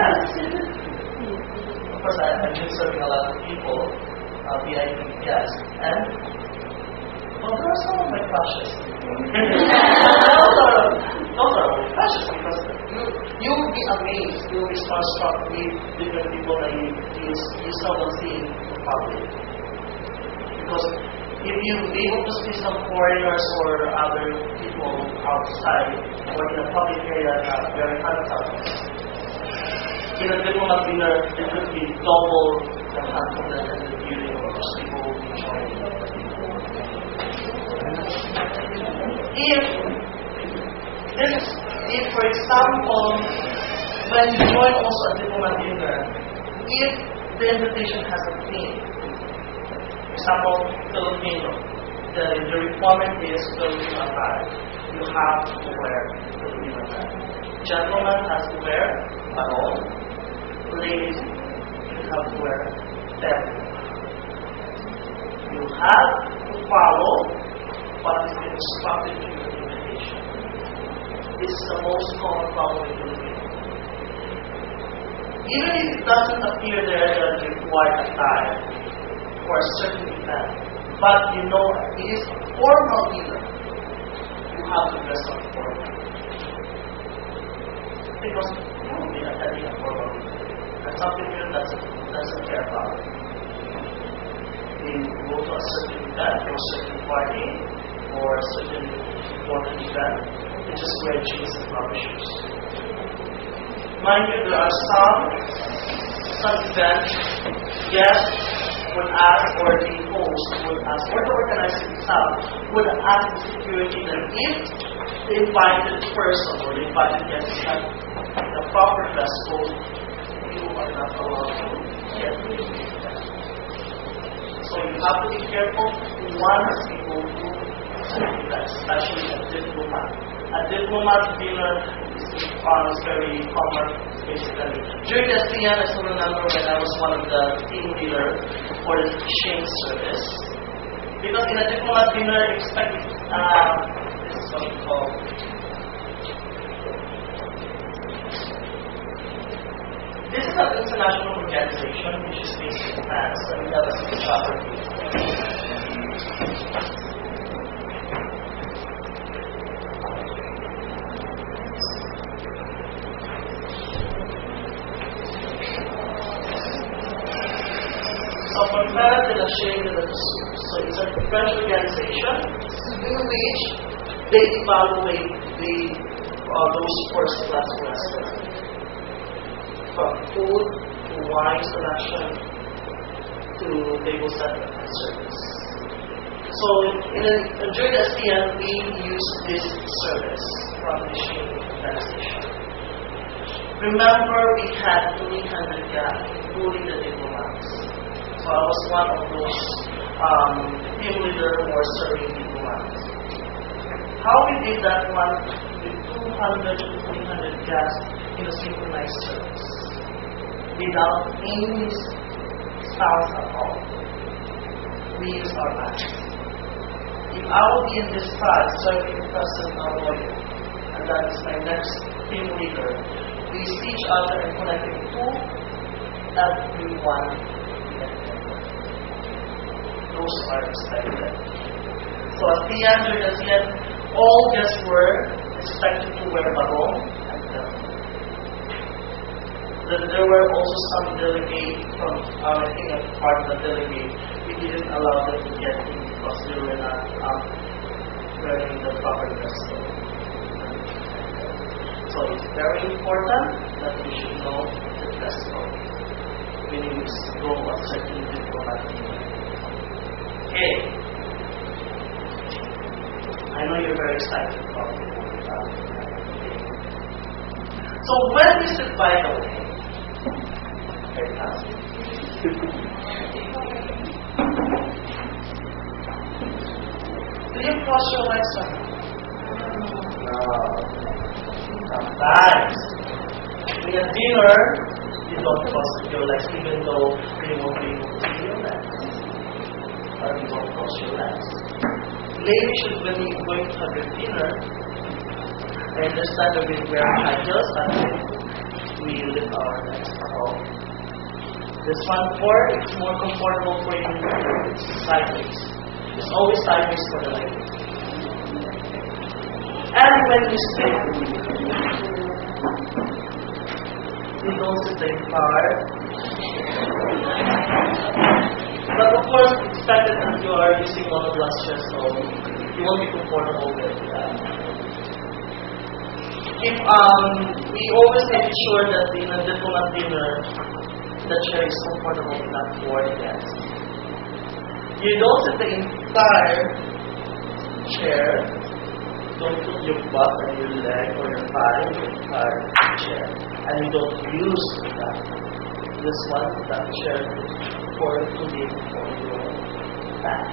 Yes. Of course, I've been serving a lot of people, VIP guests, and well, there are some of my crushes. those are my crushes because you will be amazed, you will be starstruck with different people that you seldom see in public. Because if you're able to see some foreigners or other people outside or in a public area that are very handsome, in a diplomat dinner, it could be double the handsomeness and the beauty of those people will be joining. If, for example, when you join also a diplomat dinner, if the invitation has a theme, for example, Filipino, the requirement is Filipino attire. You have to wear Filipino attire. Gentlemen has to wear barong. Ladies, you have to wear them. You have to follow what is instructed in your invitation. This is the most common problem in Filipino. Even if it doesn't appear there that required attire for a certain event, but you know it is formal event, you have to dress up formally. Because you will be attending a formal event. And some people doesn't care about it. They go to a certain event or a certain party or a certain important event, they just wear jeans and rubber shoes. Mind you, there are some events, guests would ask, or the host would ask, or the organizer itself would ask the security that if the invited person or the invited guest has the proper dress code, you are not allowed to get into the event. So you have to be careful once you go to certain events, especially a diplomat. A diplomat dinner is very common, basically. During the STM, I still remember when I was one of the team leader for the Shane service. Because in a diplomat dinner, you expect this is what we call this is an international organization which is based in France, and we have a chapter here. So, Conférence de la Chaîne de la Toussaint. So, it's a French organization through which they evaluate those first-class restaurants. From food to wine selection to table set and service. So during the STM, we use this service from the Shane organization. Remember, we had 300 guests, including the diplomats. So I was one of those team leaders who were serving diplomats. How we did that one with 200 to 300 guests in a synchronized service, without any styles at all. We use our match. If I will be in this side serving President Arroyo, and that is my next team leader, we see each other and connecting to everyone. Those are expected. So at the end, during the end, all guests were expected to wear barong and belt. There were also some delegates from, I think as part of the delegate, we didn't allow them to get in because they were not wearing the proper dress code. So it's very important that we should know the dress code when you go a certain diplomatic. Okay. I know you're very excited about it. So when we sit by the way, very fast. Do you cross your legs or not? No. Sometimes. In a dinner, you don't cross your legs even though you won't be able to see your legs. But you don't cross your legs. Ladies should, when you're going to have your dinner, I understand that we wear high heels, but we lift our legs up. This one, or it's more comfortable for you, it's sideways. It's always sideways for the leg. And when you sit, you don't sit the entire. But of course, it's expected that you are using monoblood stress, so you won't be comfortable with that. If we always make sure that in a diplomat dinner, the chair is comfortable enough for the guests. You don't sit the entire chair. Don't put your butt and your leg or your thigh in the entire chair, and you don't use that. This one, that chair, for to be for your back.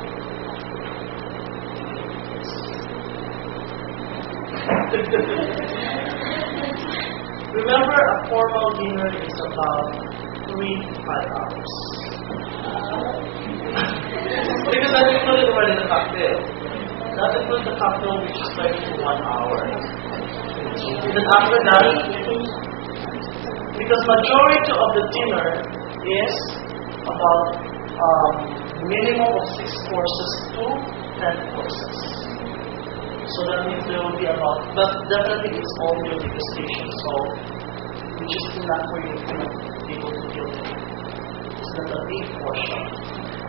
Remember, a formal dinner is about 3 to 5 hours. Because that included already the cocktail. That includes the cocktail, which is like 1 hour. And then after that, because majority of the dinner is about minimum of 6 courses to 10 courses. So that means there will be about, but definitely it's all your degustation, so which is enough for you to be able to deal with it. It's not a big portion.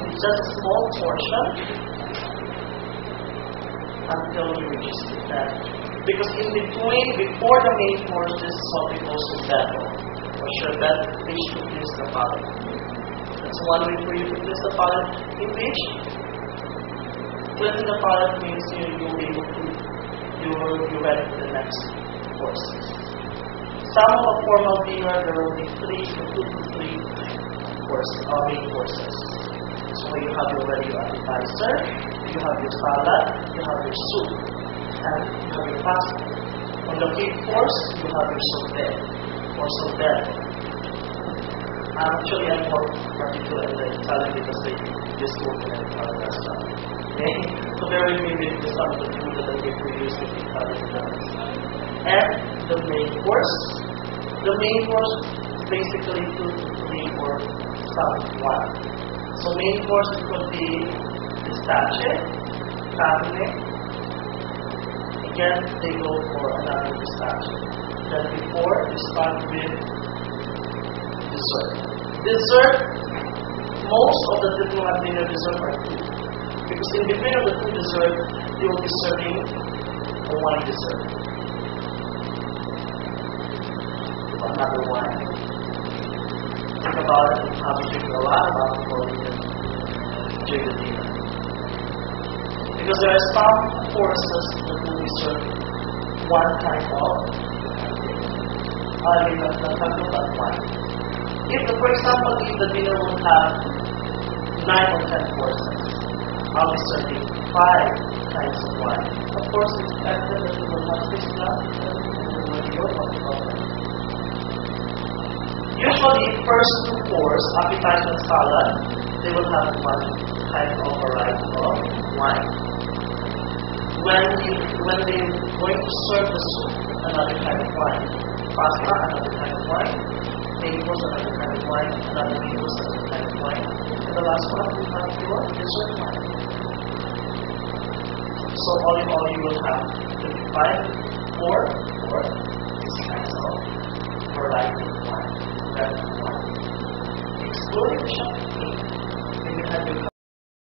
It's just a small portion until you reach that. Because in between, before the main course, this is what we call sorbetto, or sherbet, which to cleanse the palate. That's one way for you to cleanse the palate, in which cleansing the palate means you'll be able to, you're ready for the next courses. Some of a formal dinner, there will be 2 to 3 main courses. So you have already your appetizer, you have your salad, you have your soup, and you have your pasta. On the 5th course, you have your sorbet, or sorbet. Actually, I'm more particular in the Italian because they just work in an Italian restaurant. Okay? So bear with me with some of the food that I get to use with Italian restaurants. And the main course. The main course basically 2 to 3 or some 1. So main course could be pistachio, carne. Again, they go for another pistachio. Then before, you start with dessert. Dessert, most of the diplomat dinner dessert are 2. Because in between of the 2 dessert, you will be serving a wine dessert. Another wine. Think about it and how to drink a lot of alcohol during the dinner. Because there are some courses that will be served one kind of wine. If, for example, if the dinner will have 9 or 10 courses, I'll be serving 5 kinds of wine. Of course, it's expected that you will have 6 glasses and you will have Usually, first 2 courses, appetizer and salad, they will have 1 kind of variety of wine. When they're going to serve the soup, another kind of wine. Pasta, another kind of wine. Main course, another kind of wine. Another main course, another kind of wine. And the last one, you have your dessert wine. So all in all, you will have 5 or 6 kinds of variety of wine. Excluding the shop.